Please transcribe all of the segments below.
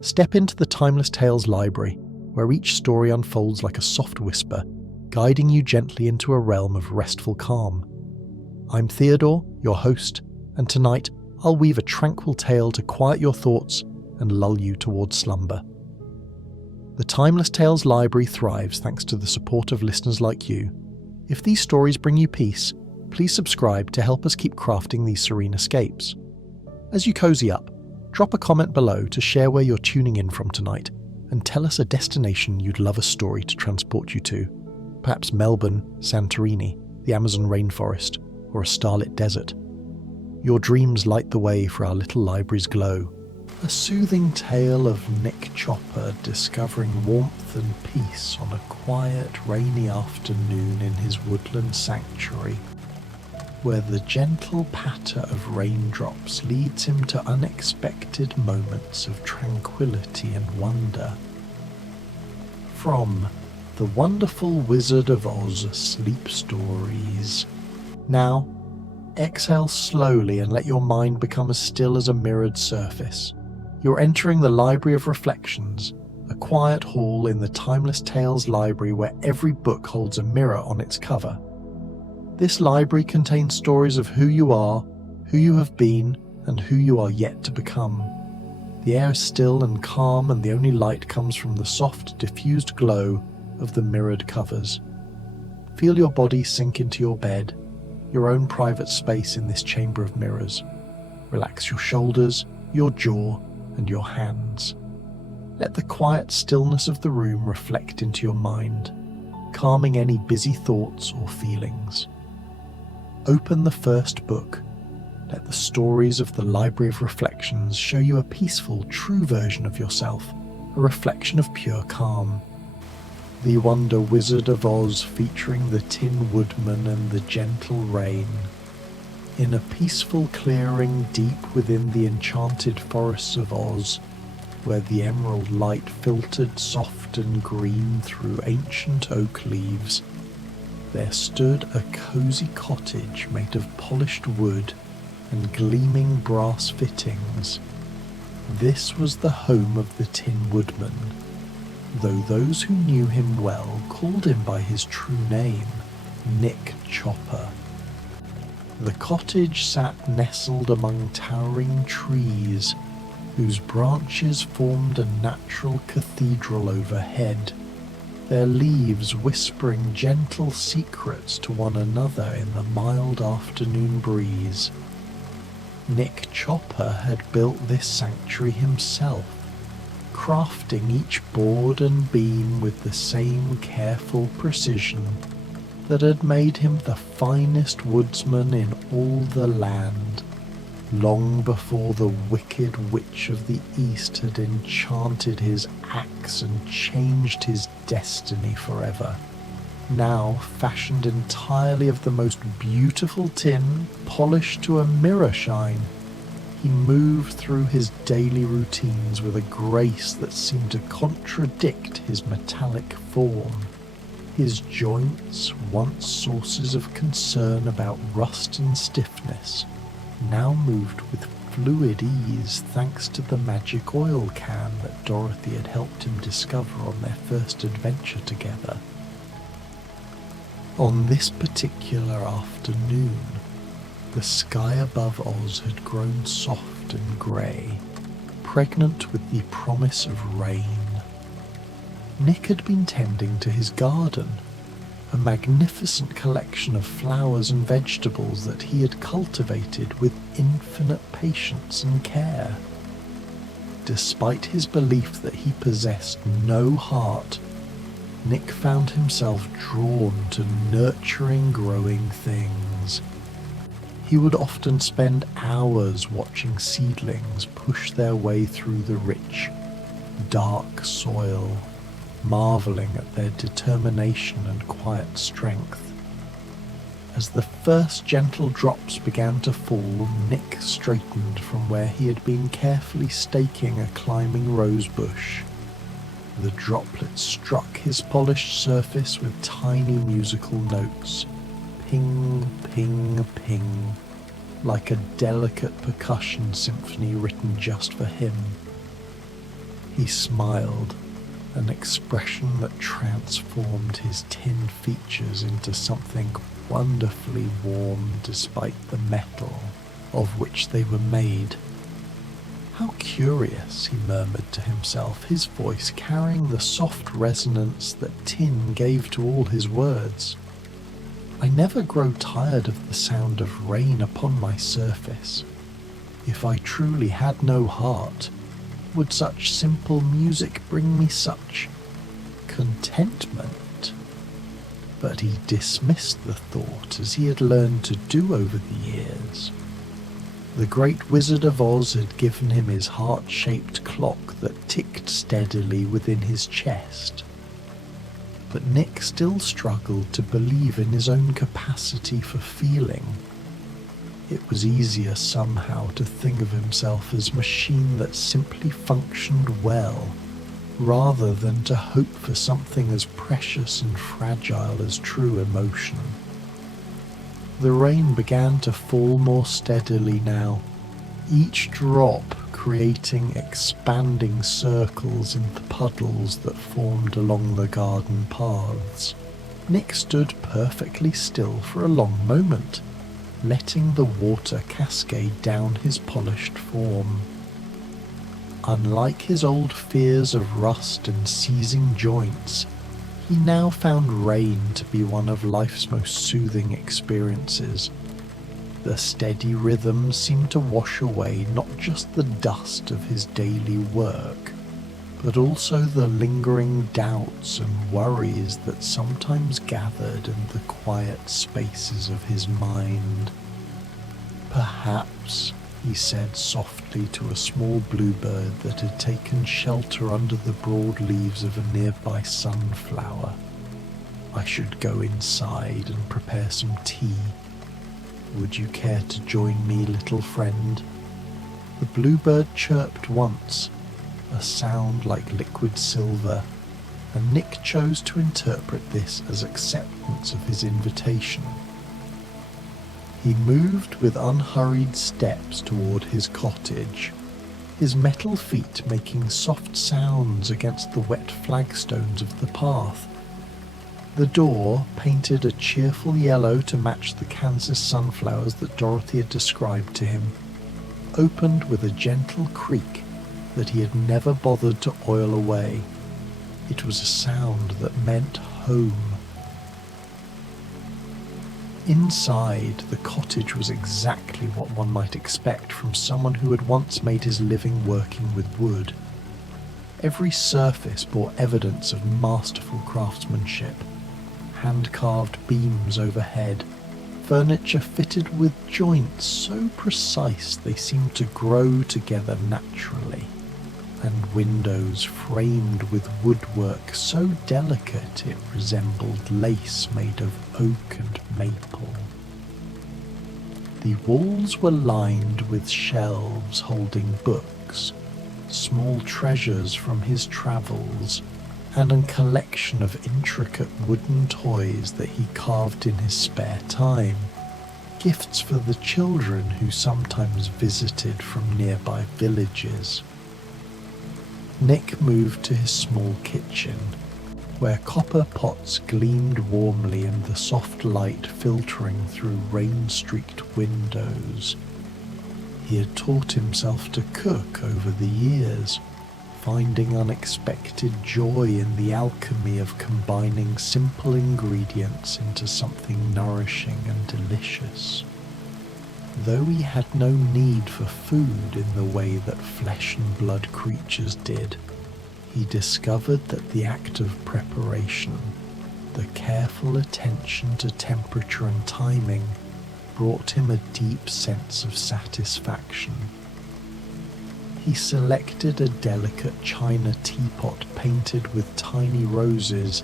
Step into the Timeless Tales library, where each story unfolds like a soft whisper, guiding you gently into a realm of restful calm. I'm Theodore, your host, and tonight I'll weave a tranquil tale to quiet your thoughts and lull you towards slumber. The Timeless Tales library thrives thanks to the support of listeners like you. If these stories bring you peace, please subscribe to help us keep crafting these serene escapes. As you cozy up, drop a comment below to share where you're tuning in from tonight, and tell us a destination you'd love a story to transport you to. Perhaps Melbourne, Santorini, the Amazon rainforest, or a starlit desert. Your dreams light the way for our little library's glow. A soothing tale of Nick Chopper discovering warmth and peace on a quiet, rainy afternoon in his woodland sanctuary, where the gentle patter of raindrops leads him to unexpected moments of tranquility and wonder. From The Wonderful Wizard of Oz Sleep Stories. Now, exhale slowly and let your mind become as still as a mirrored surface. You're entering the Library of Reflections, a quiet hall in the Timeless Tales library where every book holds a mirror on its cover. This library contains stories of who you are, who you have been, and who you are yet to become. The air is still and calm, and the only light comes from the soft, diffused glow of the mirrored covers. Feel your body sink into your bed, your own private space in this chamber of mirrors. Relax your shoulders, your jaw, and your hands. Let the quiet stillness of the room reflect into your mind, calming any busy thoughts or feelings. Open the first book. Let the stories of the Library of Reflections show you a peaceful, true version of yourself, a reflection of pure calm. The Wonder Wizard of Oz, featuring the Tin Woodman and the gentle rain. In a peaceful clearing deep within the enchanted forests of Oz, where the emerald light filtered soft and green through ancient oak leaves, there stood a cozy cottage made of polished wood and gleaming brass fittings. This was the home of the Tin Woodman, though those who knew him well called him by his true name, Nick Chopper. The cottage sat nestled among towering trees, whose branches formed a natural cathedral overhead, their leaves whispering gentle secrets to one another in the mild afternoon breeze. Nick Chopper had built this sanctuary himself, crafting each board and beam with the same careful precision that had made him the finest woodsman in all the land, long before the wicked witch of the East had enchanted his axe and changed his destiny forever. Now fashioned entirely of the most beautiful tin, polished to a mirror shine, he moved through his daily routines with a grace that seemed to contradict his metallic form. His joints, once sources of concern about rust and stiffness, now moved with fluid ease thanks to the magic oil can that Dorothy had helped him discover on their first adventure together. On this particular afternoon, the sky above Oz had grown soft and grey, pregnant with the promise of rain. Nick had been tending to his garden, a magnificent collection of flowers and vegetables that he had cultivated with infinite patience and care. Despite his belief that he possessed no heart, Nick found himself drawn to nurturing growing things. He would often spend hours watching seedlings push their way through the rich, dark soil, marveling at their determination and quiet strength. As the first gentle drops began to fall, Nick straightened from where he had been carefully staking a climbing rose bush. The droplets struck his polished surface with tiny musical notes, ping, ping, ping, like a delicate percussion symphony written just for him. He smiled, an expression that transformed his tin features into something wonderfully warm despite the metal of which they were made. How curious, he murmured to himself, his voice carrying the soft resonance that tin gave to all his words. I never grow tired of the sound of rain upon my surface. If I truly had no heart, would such simple music bring me such contentment? But he dismissed the thought, as he had learned to do over the years. The great Wizard of Oz had given him his heart-shaped clock that ticked steadily within his chest. But Nick still struggled to believe in his own capacity for feeling. It was easier somehow to think of himself as a machine that simply functioned well, rather than to hope for something as precious and fragile as true emotion. The rain began to fall more steadily now, each drop creating expanding circles in the puddles that formed along the garden paths. Nick stood perfectly still for a long moment, letting the water cascade down his polished form. Unlike his old fears of rust and seizing joints, he now found rain to be one of life's most soothing experiences. The steady rhythm seemed to wash away not just the dust of his daily work, but also the lingering doubts and worries that sometimes gathered in the quiet spaces of his mind. Perhaps, he said softly to a small bluebird that had taken shelter under the broad leaves of a nearby sunflower, I should go inside and prepare some tea. Would you care to join me, little friend? The bluebird chirped once, a sound like liquid silver, and Nick chose to interpret this as acceptance of his invitation. He moved with unhurried steps toward his cottage, his metal feet making soft sounds against the wet flagstones of the path. The door, painted a cheerful yellow to match the Kansas sunflowers that Dorothy had described to him, opened with a gentle creak that he had never bothered to oil away. It was a sound that meant home. Inside, the cottage was exactly what one might expect from someone who had once made his living working with wood. Every surface bore evidence of masterful craftsmanship. Hand-carved beams overhead, furniture fitted with joints so precise they seemed to grow together naturally, and windows framed with woodwork so delicate it resembled lace made of oak and maple. The walls were lined with shelves holding books, small treasures from his travels, and a collection of intricate wooden toys that he carved in his spare time, gifts for the children who sometimes visited from nearby villages. Nick moved to his small kitchen, where copper pots gleamed warmly in the soft light filtering through rain-streaked windows. He had taught himself to cook over the years, finding unexpected joy in the alchemy of combining simple ingredients into something nourishing and delicious. Though he had no need for food in the way that flesh and blood creatures did, he discovered that the act of preparation, the careful attention to temperature and timing, brought him a deep sense of satisfaction. He selected a delicate china teapot painted with tiny roses,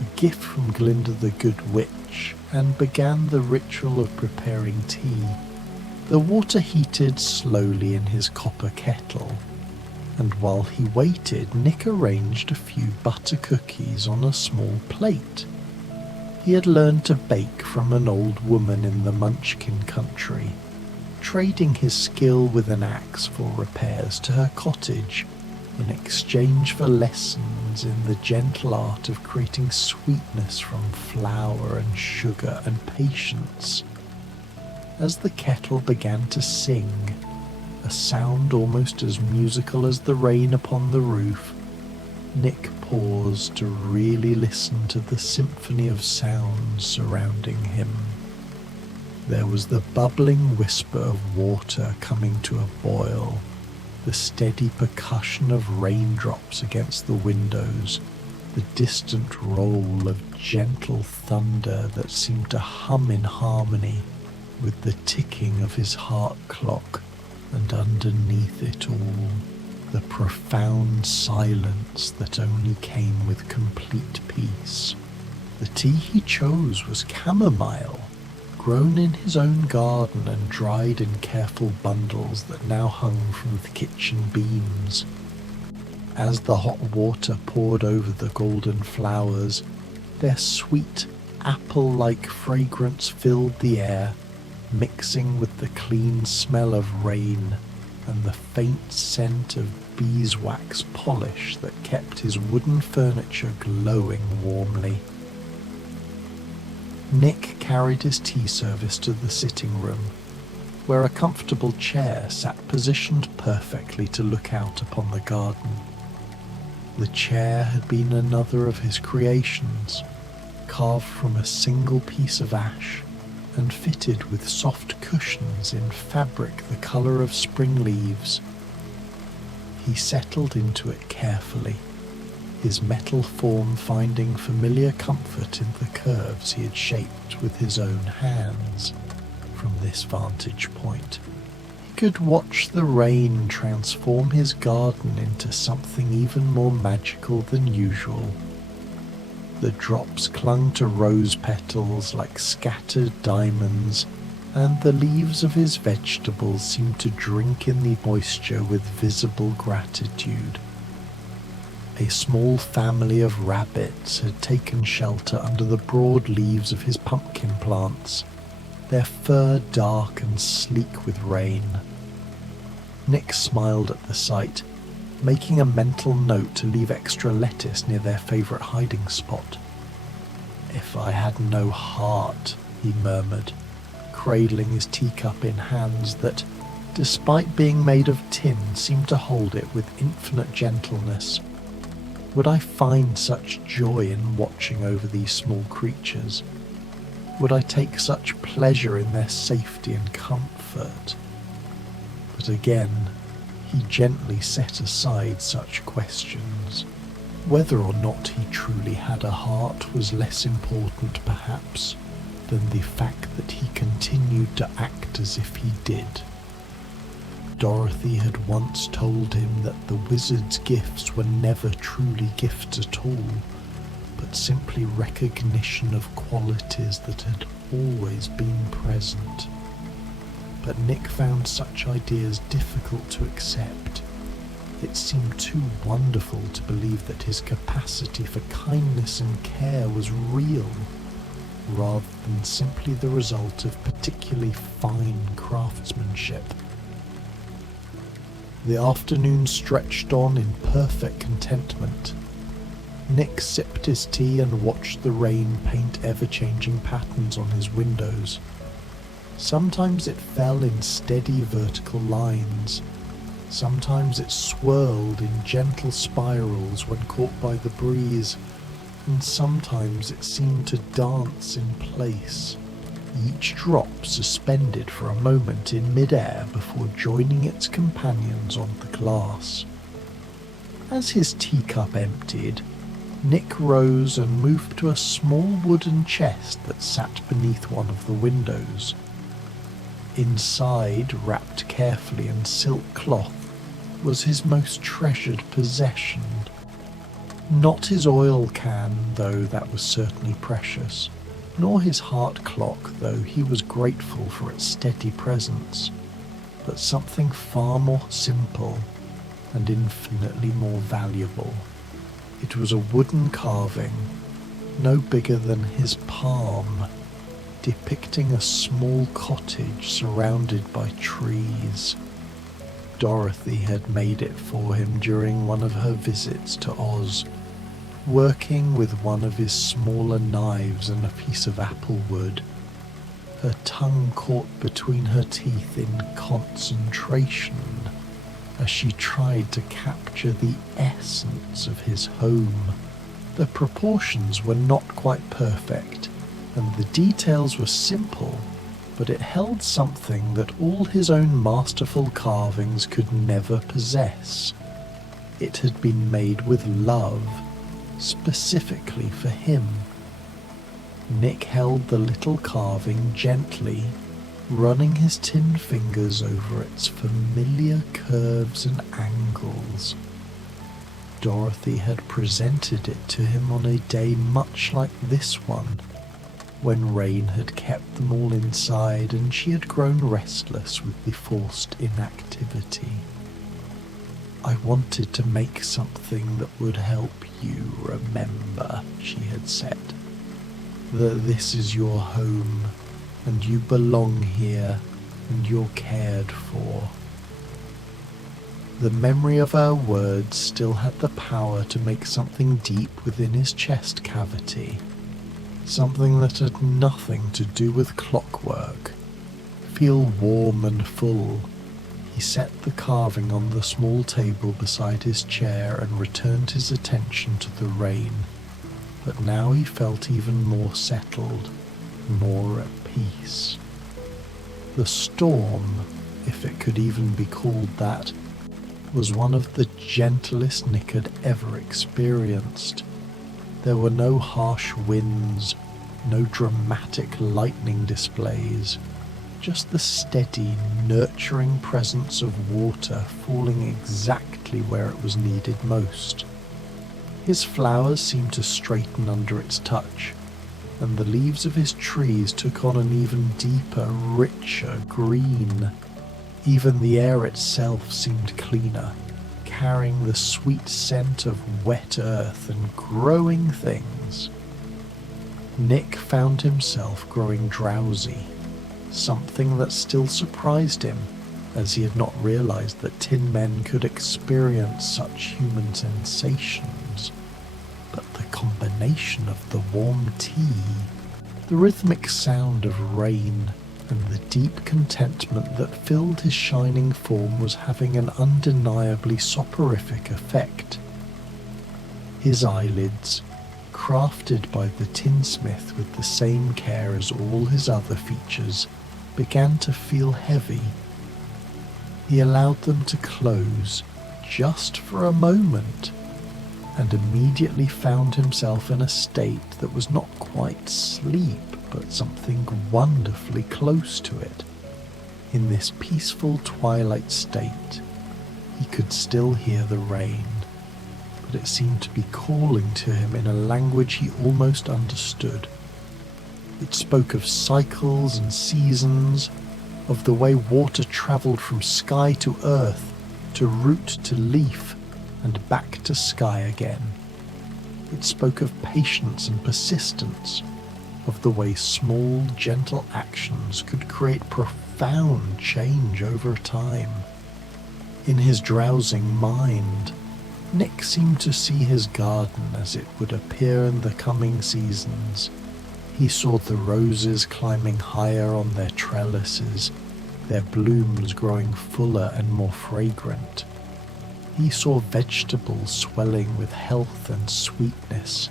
a gift from Glinda the Good Witch, and began the ritual of preparing tea. The water heated slowly in his copper kettle, and while he waited, Nick arranged a few butter cookies on a small plate. He had learned to bake from an old woman in the Munchkin country, trading his skill with an axe for repairs to her cottage. in exchange for lessons in the gentle art of creating sweetness from flour and sugar and patience. As the kettle began to sing, a sound almost as musical as the rain upon the roof, Nick paused to really listen to the symphony of sounds surrounding him. There was the bubbling whisper of water coming to a boil, the steady percussion of raindrops against the windows, the distant roll of gentle thunder that seemed to hum in harmony with the ticking of his heart clock, and underneath it all, the profound silence that only came with complete peace. The tea he chose was chamomile, grown in his own garden and dried in careful bundles that now hung from the kitchen beams. As the hot water poured over the golden flowers, their sweet, apple-like fragrance filled the air, mixing with the clean smell of rain and the faint scent of beeswax polish that kept his wooden furniture glowing warmly. Nick carried his tea service to the sitting room, where a comfortable chair sat positioned perfectly to look out upon the garden. The chair had been another of his creations, carved from a single piece of ash and fitted with soft cushions in fabric the colour of spring leaves. He settled into it carefully, his metal form finding familiar comfort in the curves he had shaped with his own hands. From this vantage point, he could watch the rain transform his garden into something even more magical than usual. The drops clung to rose petals like scattered diamonds, and the leaves of his vegetables seemed to drink in the moisture with visible gratitude. A small family of rabbits had taken shelter under the broad leaves of his pumpkin plants, their fur dark and sleek with rain. Nick smiled at the sight, making a mental note to leave extra lettuce near their favourite hiding spot. "If I had no heart," he murmured, cradling his teacup in hands that, despite being made of tin, seemed to hold it with infinite gentleness, would I find such joy in watching over these small creatures? Would I take such pleasure in their safety and comfort? But again, he gently set aside such questions. Whether or not he truly had a heart was less important, perhaps, than the fact that he continued to act as if he did. Dorothy had once told him that the wizard's gifts were never truly gifts at all, but simply recognition of qualities that had always been present. But Nick found such ideas difficult to accept. It seemed too wonderful to believe that his capacity for kindness and care was real, rather than simply the result of particularly fine craftsmanship. The afternoon stretched on in perfect contentment. Nick sipped his tea and watched the rain paint ever-changing patterns on his windows. Sometimes it fell in steady vertical lines. Sometimes it swirled in gentle spirals when caught by the breeze, and sometimes it seemed to dance in place, each drop suspended for a moment in mid-air before joining its companions on the glass. As his teacup emptied, Nick rose and moved to a small wooden chest that sat beneath one of the windows. Inside, wrapped carefully in silk cloth, was his most treasured possession. Not his oil can, though that was certainly precious, nor his heart clock, though he was grateful for its steady presence, but something far more simple and infinitely more valuable. It was a wooden carving, no bigger than his palm, depicting a small cottage surrounded by trees. Dorothy had made it for him during one of her visits to Oz, working with one of his smaller knives and a piece of apple wood, her tongue caught between her teeth in concentration as she tried to capture the essence of his home. The proportions were not quite perfect, and the details were simple, but it held something that all his own masterful carvings could never possess. It had been made with love, specifically for him. Nick held the little carving gently, running his tin fingers over its familiar curves and angles. Dorothy had presented it to him on a day much like this one, when rain had kept them all inside and she had grown restless with the forced inactivity. "I wanted to make something that would help you remember," she had said, "that this is your home and you belong here and you're cared for." The memory of her words still had the power to make something deep within his chest cavity, something that had nothing to do with clockwork, feel warm and full. He set the carving on the small table beside his chair and returned his attention to the rain, but now he felt even more settled, more at peace. The storm, if it could even be called that, was one of the gentlest Nick had ever experienced. There were no harsh winds, no dramatic lightning displays, just the steady, nurturing presence of water falling exactly where it was needed most. His flowers seemed to straighten under its touch, and the leaves of his trees took on an even deeper, richer green. Even the air itself seemed cleaner, carrying the sweet scent of wet earth and growing things. Nick found himself growing drowsy, something that still surprised him, as he had not realized that tin men could experience such human sensations. But the combination of the warm tea, the rhythmic sound of rain, and the deep contentment that filled his shining form was having an undeniably soporific effect. His eyelids, crafted by the tinsmith with the same care as all his other features, began to feel heavy. He allowed them to close just for a moment, and immediately found himself in a state that was not quite sleep, but something wonderfully close to it. In this peaceful twilight state, he could still hear the rain, but it seemed to be calling to him in a language he almost understood. It spoke of cycles and seasons, of the way water travelled from sky to earth, to root to leaf, and back to sky again. It spoke of patience and persistence, of the way small, gentle actions could create profound change over time. In his drowsing mind, Nick seemed to see his garden as it would appear in the coming seasons. He saw the roses climbing higher on their trellises, their blooms growing fuller and more fragrant. He saw vegetables swelling with health and sweetness,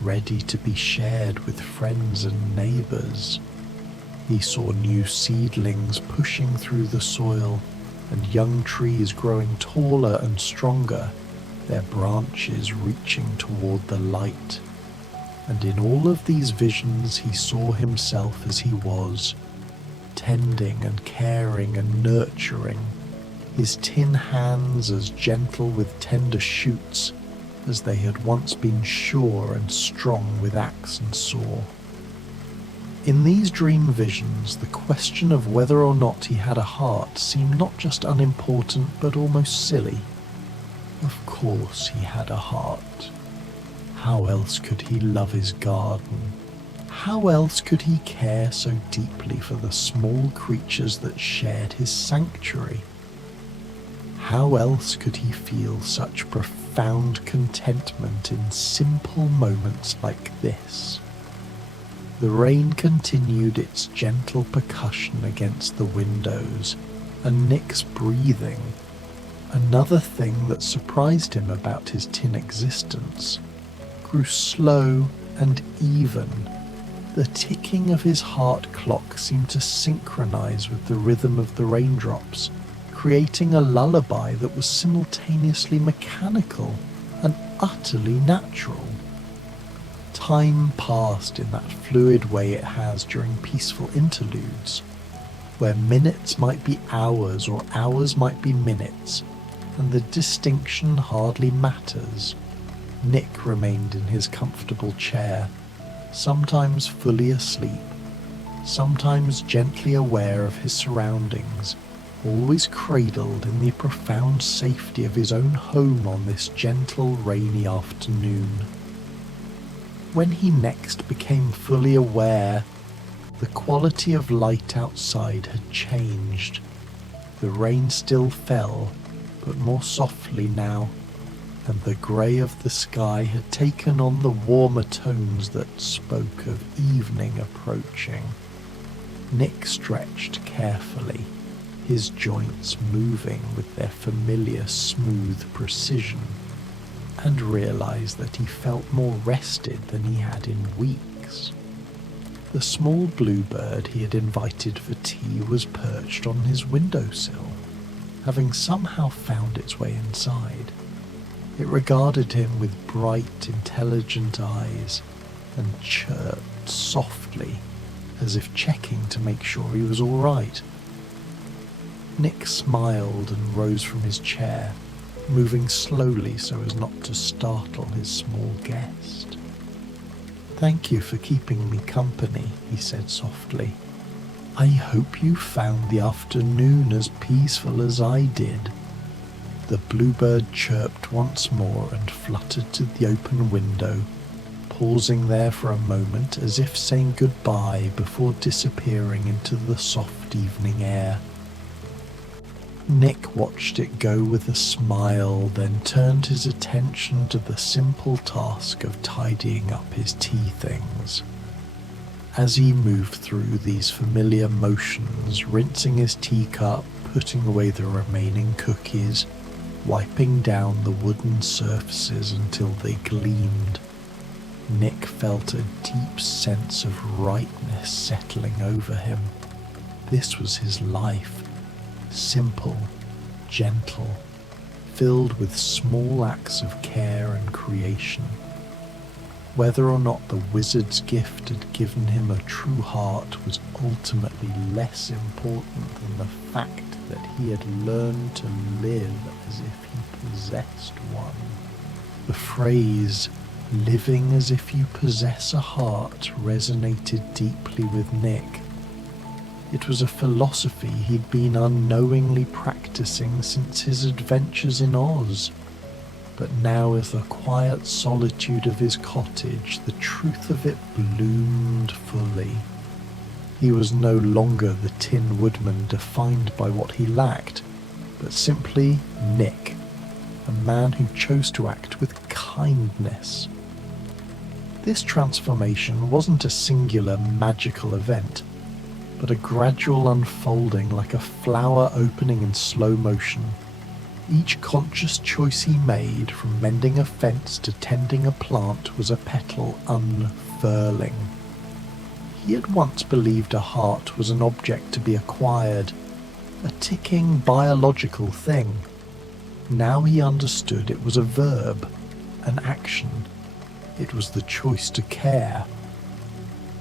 ready to be shared with friends and neighbors. He saw new seedlings pushing through the soil, and young trees growing taller and stronger, their branches reaching toward the light. And in all of these visions he saw himself as he was, tending and caring and nurturing, his tin hands as gentle with tender shoots as they had once been sure and strong with axe and saw. In these dream visions, the question of whether or not he had a heart seemed not just unimportant but almost silly. Of course he had a heart. How else could he love his garden? How else could he care so deeply for the small creatures that shared his sanctuary? How else could he feel such profound contentment in simple moments like this? The rain continued its gentle percussion against the windows, and Nick's breathing, another thing that surprised him about his tin existence, grew slow and even. The ticking of his heart clock seemed to synchronize with the rhythm of the raindrops, creating a lullaby that was simultaneously mechanical and utterly natural. Time passed in that fluid way it has during peaceful interludes, where minutes might be hours or hours might be minutes, and the distinction hardly matters. Nick remained in his comfortable chair, sometimes fully asleep, sometimes gently aware of his surroundings, always cradled in the profound safety of his own home on this gentle rainy afternoon. When he next became fully aware, the quality of light outside had changed. The rain still fell, but more softly now, and the grey of the sky had taken on the warmer tones that spoke of evening approaching. Nick stretched carefully, his joints moving with their familiar smooth precision, and realized that he felt more rested than he had in weeks. The small bluebird he had invited for tea was perched on his windowsill, having somehow found its way inside. It regarded him with bright, intelligent eyes and chirped softly, as if checking to make sure he was all right. Nick smiled and rose from his chair, moving slowly so as not to startle his small guest. "Thank you for keeping me company," he said softly. "I hope you found the afternoon as peaceful as I did." The bluebird chirped once more and fluttered to the open window, pausing there for a moment as if saying goodbye before disappearing into the soft evening air. Nick watched it go with a smile, then turned his attention to the simple task of tidying up his tea things. As he moved through these familiar motions, rinsing his teacup, putting away the remaining cookies, wiping down the wooden surfaces until they gleamed, Nick felt a deep sense of rightness settling over him. This was his life. Simple, gentle, filled with small acts of care and creation. Whether or not the wizard's gift had given him a true heart was ultimately less important than the fact that he had learned to live as if he possessed one. The phrase, "living as if you possess a heart," resonated deeply with Nick. It was a philosophy he'd been unknowingly practicing since his adventures in Oz. But now, in the quiet solitude of his cottage, the truth of it bloomed fully. He was no longer the Tin Woodman defined by what he lacked, but simply Nick, a man who chose to act with kindness. This transformation wasn't a singular magical event, but a gradual unfolding like a flower opening in slow motion. Each conscious choice he made, from mending a fence to tending a plant, was a petal unfurling. He had once believed a heart was an object to be acquired, a ticking biological thing. Now he understood it was a verb, an action. It was the choice to care.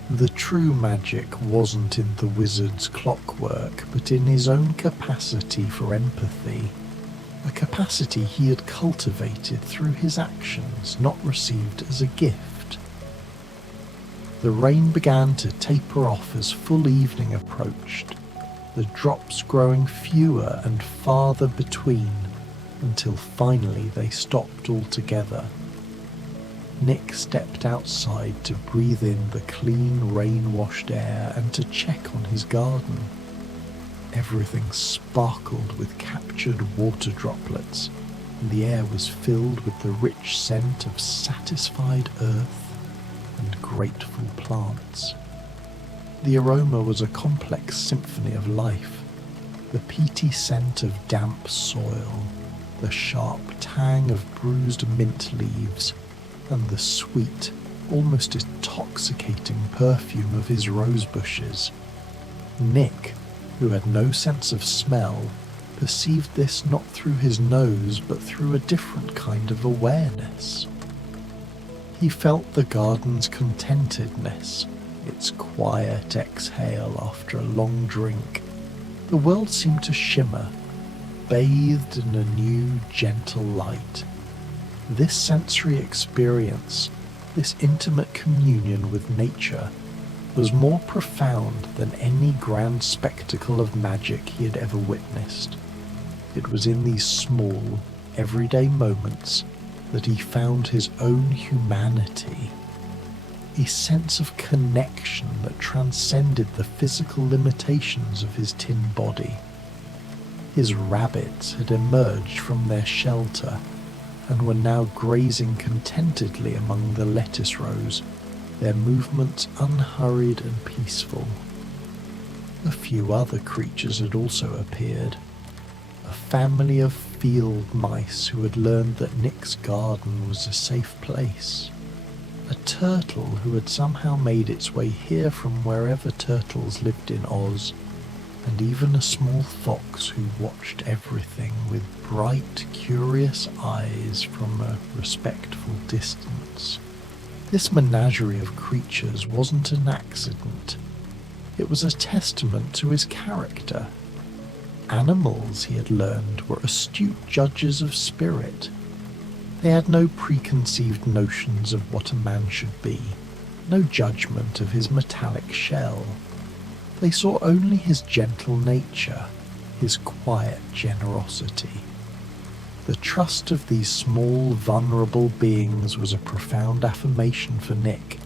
The true magic wasn't in the wizard's clockwork, but in his own capacity for empathy, a capacity he had cultivated through his actions, not received as a gift. The rain began to taper off as full evening approached, the drops growing fewer and farther between, until finally they stopped altogether. Nick stepped outside to breathe in the clean rain-washed air and to check on his garden. Everything sparkled with captured water droplets, and the air was filled with the rich scent of satisfied earth and grateful plants. The aroma was a complex symphony of life, the peaty scent of damp soil, the sharp tang of bruised mint leaves, and the sweet, almost intoxicating perfume of his rose bushes. Nick, who had no sense of smell, perceived this not through his nose but through a different kind of awareness. He felt the garden's contentedness, its quiet exhale after a long drink. The world seemed to shimmer, bathed in a new, gentle light. This sensory experience, this intimate communion with nature, was more profound than any grand spectacle of magic he had ever witnessed. It was in these small, everyday moments that he found his own humanity, a sense of connection that transcended the physical limitations of his tin body. His rabbits had emerged from their shelter and were now grazing contentedly among the lettuce rows, their movements unhurried and peaceful. A few other creatures had also appeared, a family of field mice who had learned that Nick's garden was a safe place, a turtle who had somehow made its way here from wherever turtles lived in Oz, and even a small fox who watched everything with bright, curious eyes from a respectful distance. This menagerie of creatures wasn't an accident. It was a testament to his character. Animals, he had learned, were astute judges of spirit. They had no preconceived notions of what a man should be, no judgment of his metallic shell. They saw only his gentle nature, his quiet generosity. The trust of these small, vulnerable beings was a profound affirmation for Nick.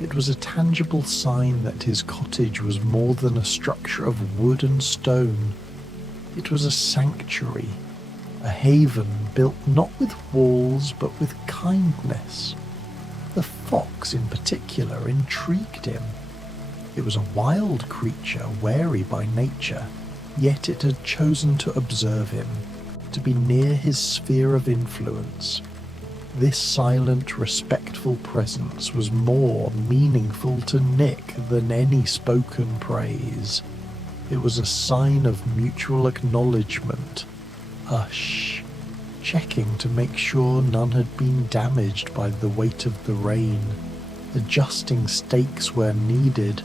It was a tangible sign that his cottage was more than a structure of wood and stone. It was a sanctuary, a haven built not with walls but with kindness. The fox in particular intrigued him. It was a wild creature, wary by nature, yet it had chosen to observe him, to be near his sphere of influence. This silent, respectful presence was more meaningful to Nick than any spoken praise. It was a sign of mutual acknowledgement, a shh, checking to make sure none had been damaged by the weight of the rain, adjusting stakes where needed,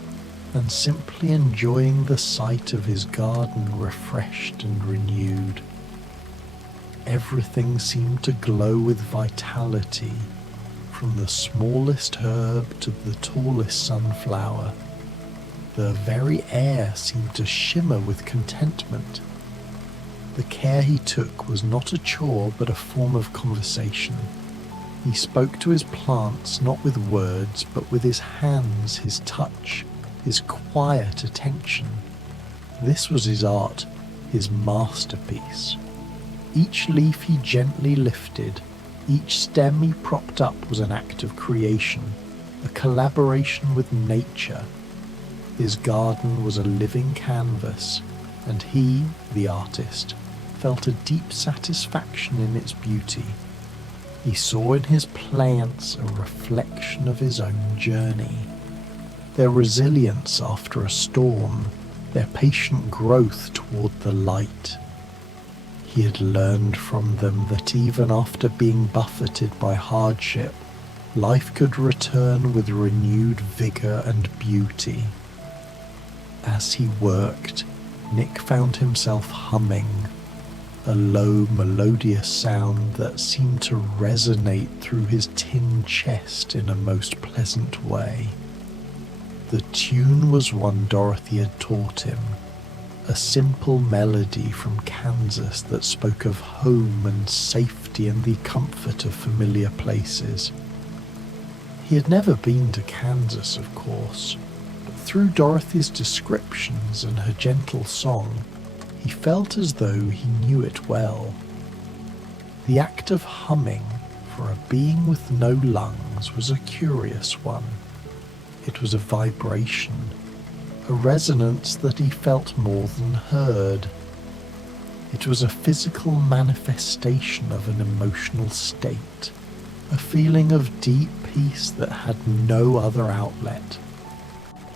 and simply enjoying the sight of his garden refreshed and renewed. Everything seemed to glow with vitality, from the smallest herb to the tallest sunflower. The very air seemed to shimmer with contentment. The care he took was not a chore but a form of conversation. He spoke to his plants not with words but with his hands, his touch, his quiet attention. This was his art, his masterpiece. Each leaf he gently lifted, each stem he propped up was an act of creation, a collaboration with nature. His garden was a living canvas, and he, the artist, felt a deep satisfaction in its beauty. He saw in his plants a reflection of his own journey, their resilience after a storm, their patient growth toward the light. He had learned from them that even after being buffeted by hardship, life could return with renewed vigor and beauty. As he worked, Nick found himself humming, a low, melodious sound that seemed to resonate through his tin chest in a most pleasant way. The tune was one Dorothy had taught him, a simple melody from Kansas that spoke of home and safety and the comfort of familiar places. He had never been to Kansas, of course, but Through Dorothy's descriptions and her gentle song, he felt as though he knew it well. The act of humming for a being with no lungs was a curious one. It was a vibration, a resonance that he felt more than heard. It was a physical manifestation of an emotional state, a feeling of deep peace that had no other outlet.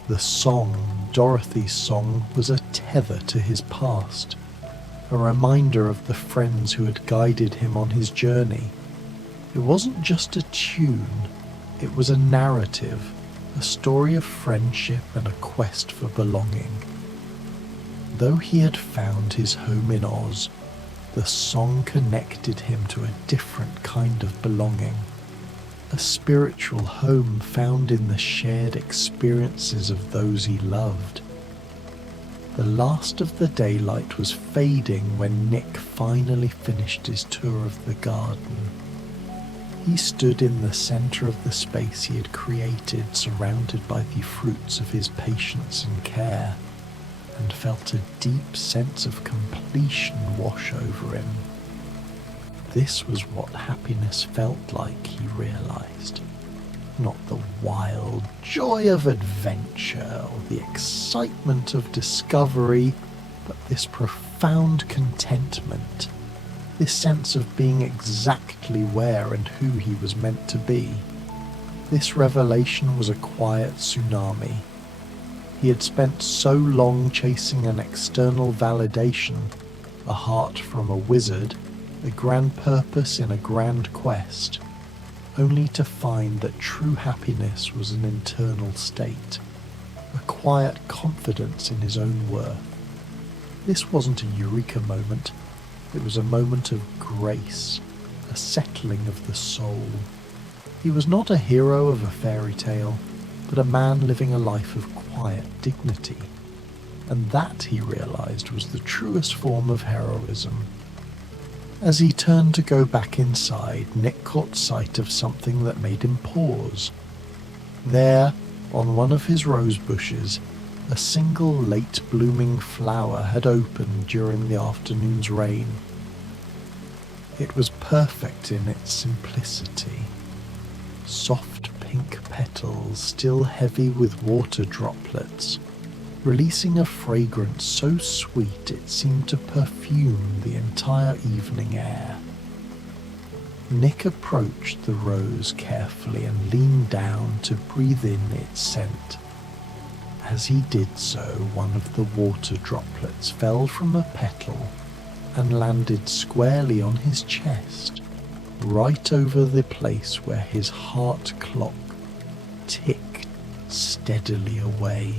The song, Dorothy's song, was a tether to his past, a reminder of the friends who had guided him on his journey. It wasn't just a tune, it was a narrative, a story of friendship and a quest for belonging. Though he had found his home in Oz, the song connected him to a different kind of belonging, a spiritual home found in the shared experiences of those he loved. The last of the daylight was fading when Nick finally finished his tour of the garden. He stood in the center of the space he had created, surrounded by the fruits of his patience and care, and felt a deep sense of completion wash over him. This was what happiness felt like, he realized. Not the wild joy of adventure or the excitement of discovery, but this profound contentment, this sense of being exactly where and who he was meant to be. This revelation was a quiet tsunami. He had spent so long chasing an external validation, a heart from a wizard, a grand purpose in a grand quest, only to find that true happiness was an internal state, a quiet confidence in his own worth. This wasn't a eureka moment, it was a moment of grace, a settling of the soul. He was not a hero of a fairy tale, but a man living a life of quiet dignity. And that, he realized, was the truest form of heroism. As he turned to go back inside, Nick caught sight of something that made him pause. There, on one of his rose bushes, a single late-blooming flower had opened during the afternoon's rain. It was perfect in its simplicity. Soft pink petals, still heavy with water droplets, releasing a fragrance so sweet it seemed to perfume the entire evening air. Nick approached the rose carefully and leaned down to breathe in its scent. As he did so, one of the water droplets fell from a petal and landed squarely on his chest, right over the place where his heart clock ticked steadily away.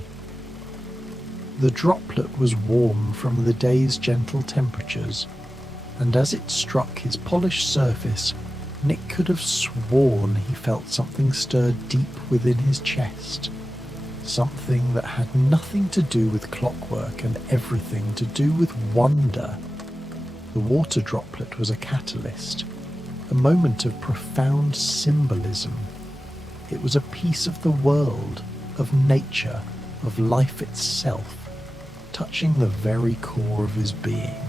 The droplet was warm from the day's gentle temperatures, and as it struck his polished surface, Nick could have sworn he felt something stir deep within his chest. Something that had nothing to do with clockwork and everything to do with wonder. The water droplet was a catalyst, a moment of profound symbolism. It was a piece of the world, of nature, of life itself, touching the very core of his being.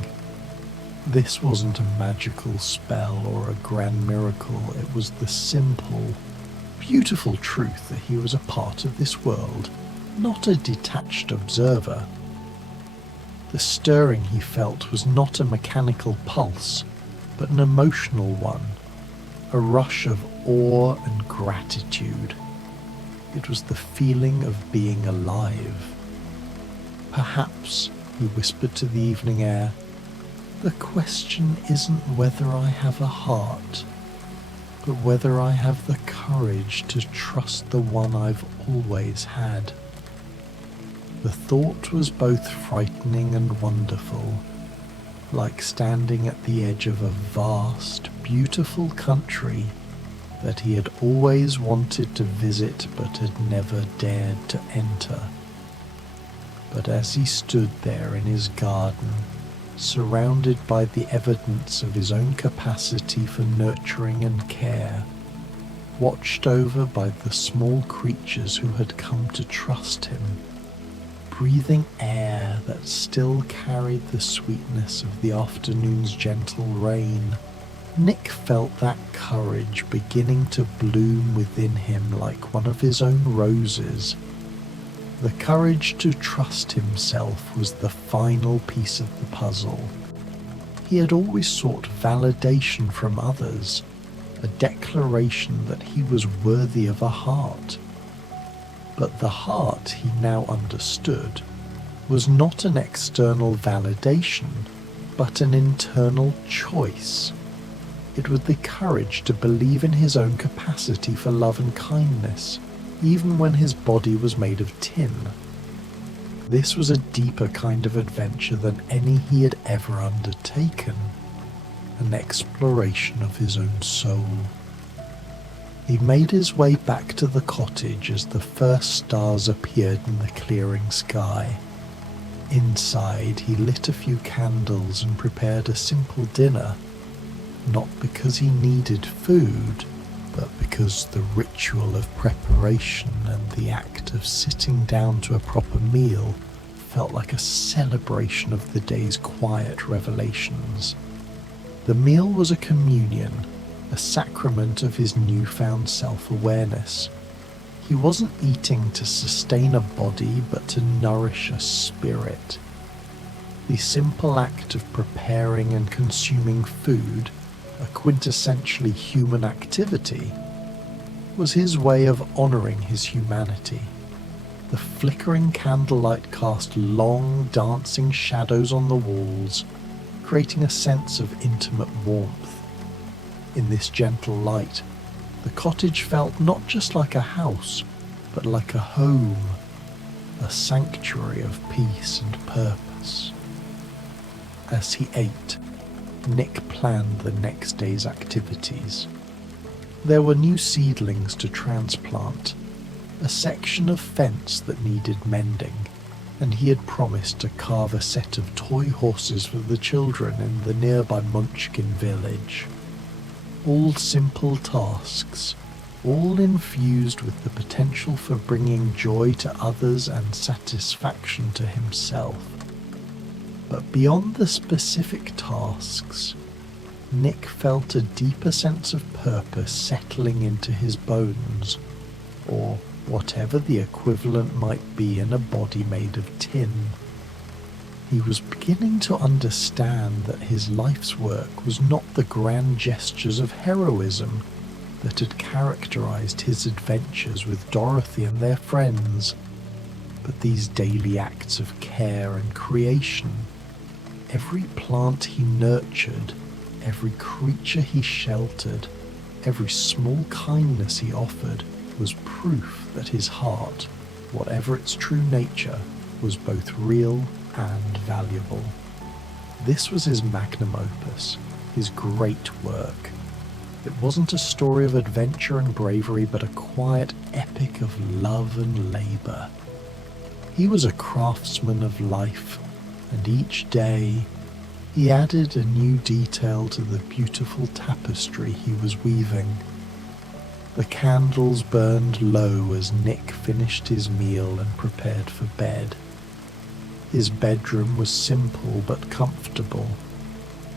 This wasn't a magical spell or a grand miracle, it was the simple, beautiful truth that he was a part of this world, not a detached observer. The stirring he felt was not a mechanical pulse, but an emotional one, a rush of awe and gratitude. It was the feeling of being alive. Perhaps, he whispered to the evening air, the question isn't whether I have a heart, but whether I have the courage to trust the one I've always had. The thought was both frightening and wonderful, like standing at the edge of a vast, beautiful country that he had always wanted to visit but had never dared to enter. But as he stood there in his garden, surrounded by the evidence of his own capacity for nurturing and care, watched over by the small creatures who had come to trust him, breathing air that still carried the sweetness of the afternoon's gentle rain. Nick felt that courage beginning to bloom within him like one of his own roses. The courage to trust himself was the final piece of the puzzle. He had always sought validation from others, a declaration that he was worthy of a heart. But the heart, he now understood, was not an external validation, but an internal choice. It was the courage to believe in his own capacity for love and kindness, even when his body was made of tin. This was a deeper kind of adventure than any he had ever undertaken, an exploration of his own soul. He made his way back to the cottage as the first stars appeared in the clearing sky. Inside, he lit a few candles and prepared a simple dinner, not because he needed food, but because the ritual of preparation and the act of sitting down to a proper meal felt like a celebration of the day's quiet revelations. The meal was a communion, a sacrament of his newfound self-awareness. He wasn't eating to sustain a body, but to nourish a spirit. The simple act of preparing and consuming food, a quintessentially human activity, was his way of honouring his humanity. The flickering candlelight cast long, dancing shadows on the walls, creating a sense of intimate warmth. In this gentle light, the cottage felt not just like a house, but like a home, a sanctuary of peace and purpose. As he ate, Nick planned the next day's activities. There were new seedlings to transplant, a section of fence that needed mending, and he had promised to carve a set of toy horses for the children in the nearby Munchkin village. All simple tasks, all infused with the potential for bringing joy to others and satisfaction to himself. But beyond the specific tasks, Nick felt a deeper sense of purpose settling into his bones, or whatever the equivalent might be in a body made of tin. He was beginning to understand that his life's work was not the grand gestures of heroism that had characterized his adventures with Dorothy and their friends, but these daily acts of care and creation. Every plant he nurtured, every creature he sheltered, every small kindness he offered was proof that his heart, whatever its true nature, was both real and valuable. This was his magnum opus, his great work. It wasn't a story of adventure and bravery, but a quiet epic of love and labour. He was a craftsman of life, and each day he added a new detail to the beautiful tapestry he was weaving. The candles burned low as Nick finished his meal and prepared for bed. His bedroom was simple but comfortable,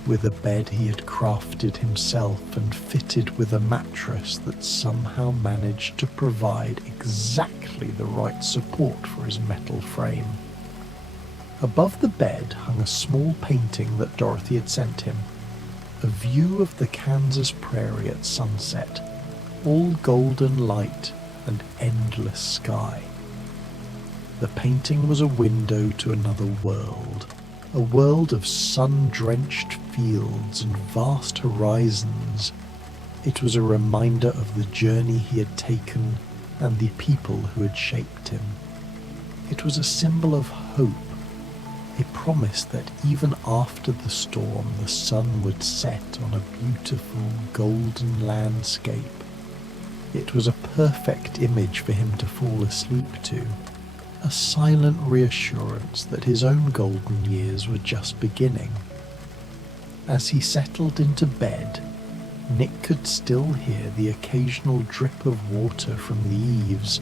with a bed he had crafted himself and fitted with a mattress that somehow managed to provide exactly the right support for his metal frame. Above the bed hung a small painting that Dorothy had sent him, a view of the Kansas prairie at sunset, all golden light and endless sky. The painting was a window to another world, a world of sun-drenched fields and vast horizons. It was a reminder of the journey he had taken and the people who had shaped him. It was a symbol of hope, a promise that even after the storm the sun would set on a beautiful golden landscape. It was a perfect image for him to fall asleep to, a silent reassurance that his own golden years were just beginning. As he settled into bed, Nick could still hear the occasional drip of water from the eaves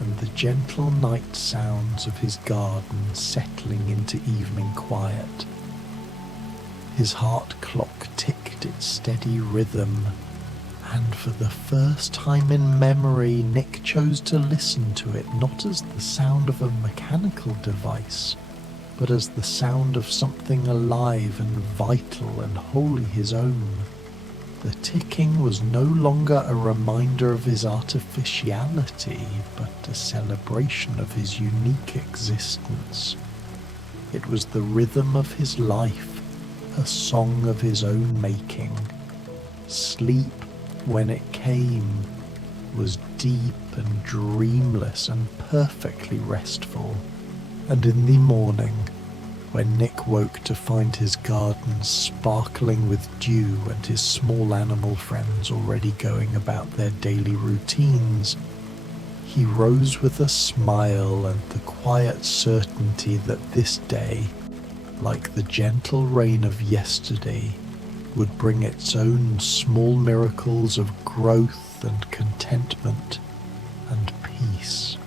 and the gentle night sounds of his garden settling into evening quiet. His heart clock ticked its steady rhythm, and for the first time in memory, Nick chose to listen to it not as the sound of a mechanical device, but as the sound of something alive and vital and wholly his own. The ticking was no longer a reminder of his artificiality, but a celebration of his unique existence. It was the rhythm of his life, a song of his own making. Sleep, when it came, was deep and dreamless and perfectly restful. And in the morning, when Nick woke to find his garden sparkling with dew and his small animal friends already going about their daily routines, he rose with a smile and the quiet certainty that this day, like the gentle rain of yesterday, would bring its own small miracles of growth and contentment and peace.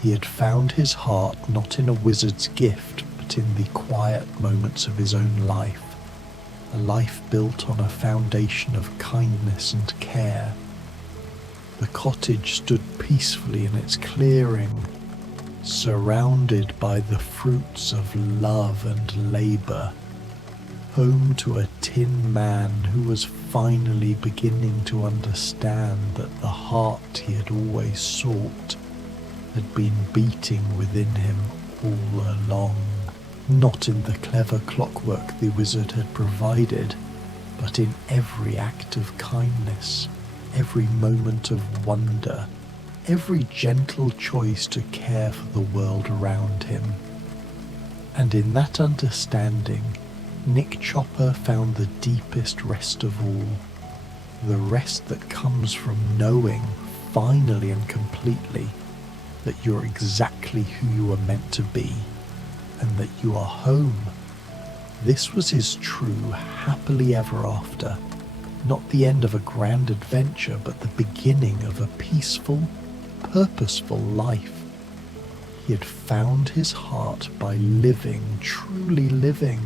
He had found his heart not in a wizard's gift, but in the quiet moments of his own life, a life built on a foundation of kindness and care. The cottage stood peacefully in its clearing, surrounded by the fruits of love and labour, home to a tin man who was finally beginning to understand that the heart he had always sought had been beating within him all along. Not in the clever clockwork the wizard had provided, but in every act of kindness, every moment of wonder, every gentle choice to care for the world around him. And in that understanding, Nick Chopper found the deepest rest of all, the rest that comes from knowing, finally and completely, that you're exactly who you are meant to be, and that you are home. This was his true happily ever after, not the end of a grand adventure, but the beginning of a peaceful, purposeful life. He had found his heart by living, truly living.